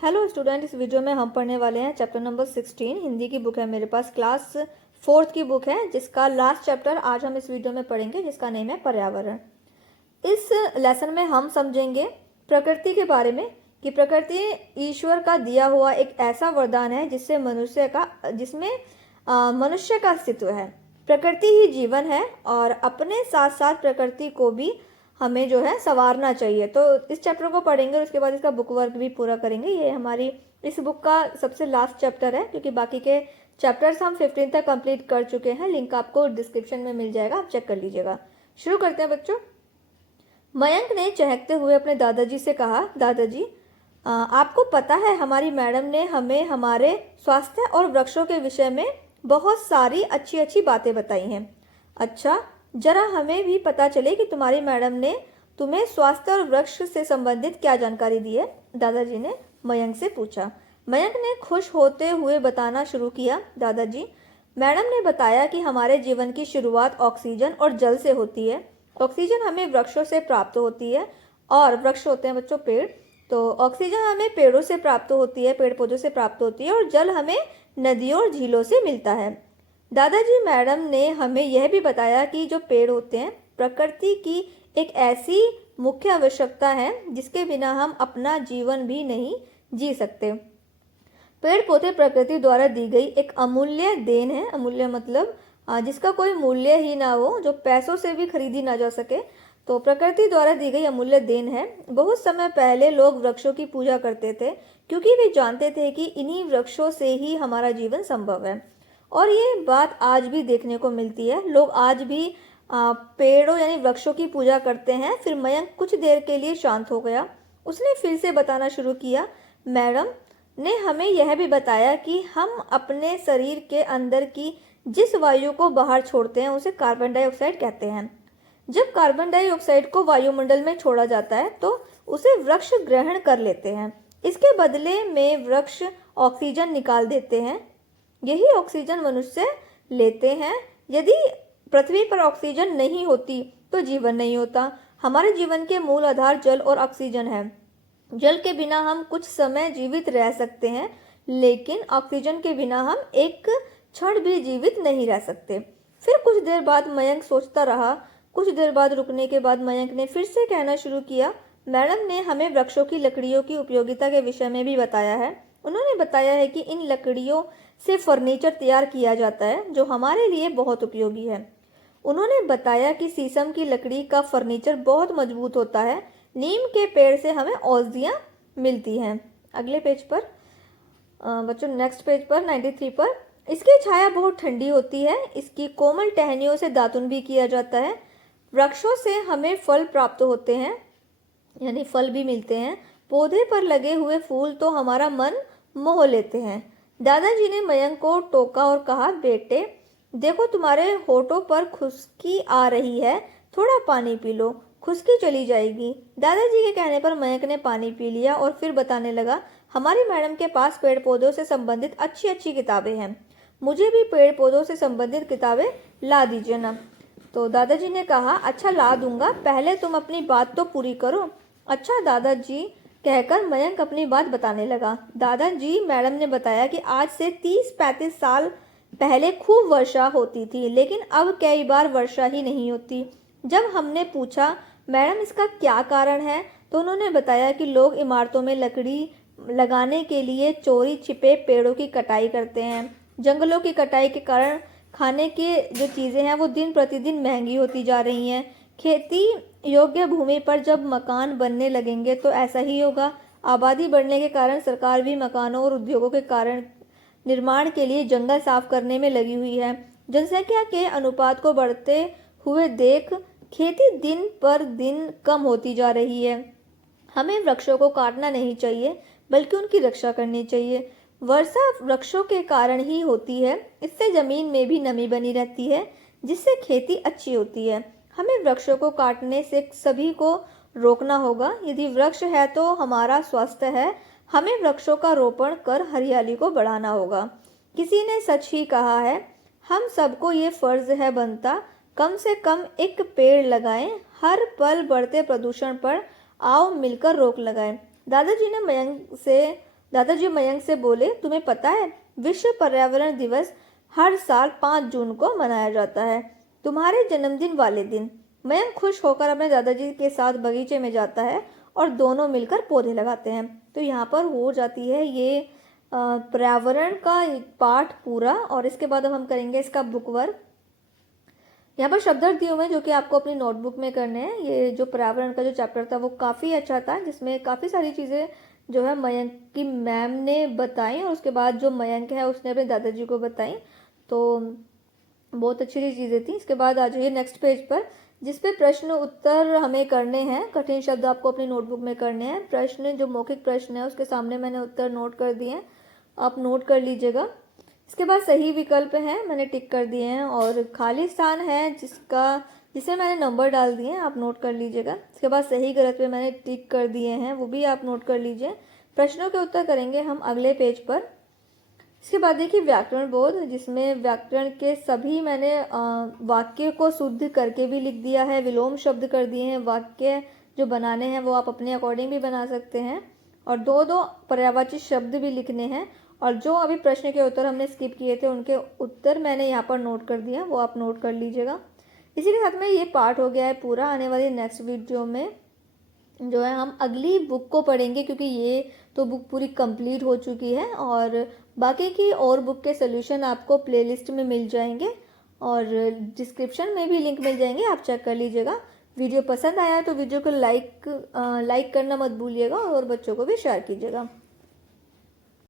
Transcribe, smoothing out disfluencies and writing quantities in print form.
Hello student, इस video में हम पढ़ने वाले हैं चैप्टर नंबर 16। हिंदी की बुक है मेरे पास, क्लास 4th की बुक है, जिसका लास्ट चैप्टर आज हम इस वीडियो में पढ़ेंगे, जिसका नेम है पर्यावरण। इस लेसन में हम समझेंगे प्रकृति के बारे में कि प्रकृति ईश्वर का दिया हुआ एक ऐसा वरदान है जिसमें मनुष्य का अस्तित्व है। प्रकृति ही जीवन है और अपने साथ साथ प्रकृति को भी हमें जो है संवारना चाहिए। तो इस चैप्टर को पढ़ेंगे और उसके बाद इसका बुक वर्क भी पूरा करेंगे। ये हमारी इस बुक का सबसे लास्ट चैप्टर है, क्योंकि बाकी के चैप्टर्स हम 15 तक कंप्लीट कर चुके हैं। लिंक आपको डिस्क्रिप्शन में मिल जाएगा, आप चेक कर लीजिएगा। शुरू करते हैं बच्चों। मयंक ने चहकते हुए अपने दादाजी से कहा, दादाजी आपको पता है हमारी मैडम ने हमें हमारे स्वास्थ्य और वृक्षों के विषय में बहुत सारी अच्छी अच्छी बातें बताई हैं। अच्छा, जरा हमें भी पता चले कि तुम्हारी मैडम ने तुम्हें स्वास्थ्य और वृक्ष से संबंधित क्या जानकारी दी है, दादाजी ने मयंक से पूछा। मयंक ने खुश होते हुए बताना शुरू किया, दादाजी मैडम ने बताया कि हमारे जीवन की शुरुआत ऑक्सीजन और जल से होती है। ऑक्सीजन हमें वृक्षों से प्राप्त होती है, और वृक्ष होते हैं बच्चों पेड़। तो ऑक्सीजन हमें पेड़ों से प्राप्त होती है, पेड़ पौधों से प्राप्त होती है, और जल हमें नदियों और झीलों से मिलता है। दादाजी मैडम ने हमें यह भी बताया कि जो पेड़ होते हैं प्रकृति की एक ऐसी मुख्य आवश्यकता है जिसके बिना हम अपना जीवन भी नहीं जी सकते। पेड़ पौधे प्रकृति द्वारा दी गई एक अमूल्य देन है। अमूल्य मतलब जिसका कोई मूल्य ही ना हो, जो पैसों से भी खरीदी ना जा सके। तो प्रकृति द्वारा दी गई अमूल्य देन है। बहुत समय पहले लोग वृक्षों की पूजा करते थे, क्योंकि वे जानते थे कि इन्हीं वृक्षों से ही हमारा जीवन संभव है। और ये बात आज भी देखने को मिलती है। लोग आज भी पेड़ों यानी वृक्षों की पूजा करते हैं। फिर मयंक कुछ देर के लिए शांत हो गया। उसने फिर से बताना शुरू किया, मैडम ने हमें यह भी बताया कि हम अपने शरीर के अंदर की जिस वायु को बाहर छोड़ते हैं उसे कार्बन डाइऑक्साइड कहते हैं। जब कार्बन डाइऑक्साइड को वायुमंडल में छोड़ा जाता है तो उसे वृक्ष ग्रहण कर लेते हैं। इसके बदले में वृक्ष ऑक्सीजन निकाल देते हैं। यही ऑक्सीजन मनुष्य लेते हैं। यदि पृथ्वी पर ऑक्सीजन नहीं होती तो जीवन नहीं होता। हमारे जीवन के मूल आधार जल और ऑक्सीजन है। जल के बिना हम कुछ समय जीवित रह सकते हैं, लेकिन ऑक्सीजन के बिना हम एक क्षण भी जीवित नहीं रह सकते। फिर कुछ देर बाद मयंक सोचता रहा। कुछ देर बाद रुकने के बाद मयंक ने फिर से कहना शुरू किया, मैडम ने हमें वृक्षों की लकड़ियों की उपयोगिता के विषय में भी बताया है। उन्होंने बताया है कि इन लकड़ियों से फर्नीचर तैयार किया जाता है, जो हमारे लिए बहुत उपयोगी है। उन्होंने बताया कि शीशम की लकड़ी का फर्नीचर बहुत मजबूत होता है। नीम के पेड़ से हमें औषधियाँ मिलती हैं। अगले पेज पर बच्चों, नेक्स्ट पेज पर 93 पर, इसकी छाया बहुत ठंडी होती है। इसकी कोमल टहनियों से दातुन भी किया जाता है। वृक्षों से हमें फल प्राप्त होते हैं, यानी फल भी मिलते हैं। पौधे पर लगे हुए फूल तो हमारा मन मोह लेते हैं। दादाजी ने मयंक को टोका और कहा, बेटे देखो तुम्हारे होठों पर खुश्की आ रही है, थोड़ा पानी पी लो, खुश्की चली जाएगी। दादाजी के कहने पर मयंक ने पानी पी लिया और फिर बताने लगा, हमारी मैडम के पास पेड़ पौधों से संबंधित अच्छी अच्छी किताबें हैं। मुझे भी पेड़ पौधों से संबंधित किताबें ला दीजिए ना। तो दादाजी ने कहा, अच्छा ला दूंगा, पहले तुम अपनी बात तो पूरी करो। अच्छा दादाजी कहकर मयंक अपनी बात बताने लगा। दादाजी मैडम ने बताया कि आज से 30-35 साल पहले खूब वर्षा होती थी, लेकिन अब कई बार वर्षा ही नहीं होती। जब हमने पूछा मैडम इसका क्या कारण है, तो उन्होंने बताया कि लोग इमारतों में लकड़ी लगाने के लिए चोरी छिपे पेड़ों की कटाई करते हैं। जंगलों की कटाई के कारण खाने की जो चीज़ें हैं वो दिन प्रतिदिन महंगी होती जा रही हैं। खेती योग्य भूमि पर जब मकान बनने लगेंगे तो ऐसा ही होगा। आबादी बढ़ने के कारण सरकार भी मकानों और उद्योगों के कारण निर्माण के लिए जंगल साफ करने में लगी हुई है। जनसंख्या के अनुपात को बढ़ते हुए देख खेती दिन पर दिन कम होती जा रही है। हमें वृक्षों को काटना नहीं चाहिए, बल्कि उनकी रक्षा करनी चाहिए। वर्षा वृक्षों के कारण ही होती है। इससे जमीन में भी नमी बनी रहती है, जिससे खेती अच्छी होती है। हमें वृक्षों को काटने से सभी को रोकना होगा। यदि वृक्ष है तो हमारा स्वास्थ्य है। हमें वृक्षों का रोपण कर हरियाली को बढ़ाना होगा। किसी ने सच ही कहा है, हम सबको ये फर्ज है बनता, कम से कम एक पेड़ लगाएं। हर पल बढ़ते प्रदूषण पर आओ मिलकर रोक लगाएं। दादाजी ने मयंक से दादाजी मयंक से बोले, तुम्हें पता है विश्व पर्यावरण दिवस हर साल 5 जून को मनाया जाता है, तुम्हारे जन्मदिन वाले दिन। मयंक खुश होकर अपने दादाजी के साथ बगीचे में जाता है और दोनों मिलकर पौधे लगाते हैं। तो यहाँ पर हो जाती है ये पर्यावरण का एक पाठ पूरा, और इसके बाद हम करेंगे इसका बुक वर्क। यहाँ पर शब्दार्थ दिए हुए हैं जो कि आपको अपनी नोटबुक में करने हैं। ये जो पर्यावरण का जो चैप्टर था वो काफ़ी अच्छा था, जिसमें काफ़ी सारी चीज़ें जो है मयंक की मैम ने बताई, और उसके बाद जो मयंक है उसने अपने दादाजी को बताई। तो बहुत अच्छी चीज़ें थी। इसके बाद आ जाइए नेक्स्ट पेज पर, जिसपे प्रश्न उत्तर हमें करने हैं। कठिन शब्द आपको अपनी नोटबुक में करने हैं। प्रश्न जो मौखिक प्रश्न है उसके सामने मैंने उत्तर नोट कर दिए हैं, आप नोट कर लीजिएगा। इसके बाद सही विकल्प हैं, मैंने टिक कर दिए हैं, और खाली स्थान है जिसे मैंने नंबर डाल दिए हैं, आप नोट कर लीजिएगा। इसके बाद सही गलत पे मैंने टिक कर दिए हैं, वो भी आप नोट कर लीजिए। प्रश्नों के उत्तर करेंगे हम अगले पेज पर। इसके बाद देखिए व्याकरण बोध, जिसमें व्याकरण के सभी मैंने वाक्य को शुद्ध करके भी लिख दिया है, विलोम शब्द कर दिए हैं। वाक्य जो बनाने हैं वो आप अपने अकॉर्डिंग भी बना सकते हैं, और दो दो पर्यायवाची शब्द भी लिखने हैं। और जो अभी प्रश्न के उत्तर हमने स्किप किए थे उनके उत्तर मैंने यहाँ पर नोट कर दिया, वो आप नोट कर लीजिएगा। इसी के साथ में ये पार्ट हो गया है पूरा। आने वाली नेक्स्ट वीडियो में जो है हम अगली बुक को पढ़ेंगे, क्योंकि ये तो बुक पूरी कंप्लीट हो चुकी है, और बाकी की और बुक के सोल्यूशन आपको प्लेलिस्ट में मिल जाएंगे, और डिस्क्रिप्शन में भी लिंक मिल जाएंगे, आप चेक कर लीजिएगा। वीडियो पसंद आया तो वीडियो को लाइक करना मत भूलिएगा, और बच्चों को भी शेयर कीजिएगा।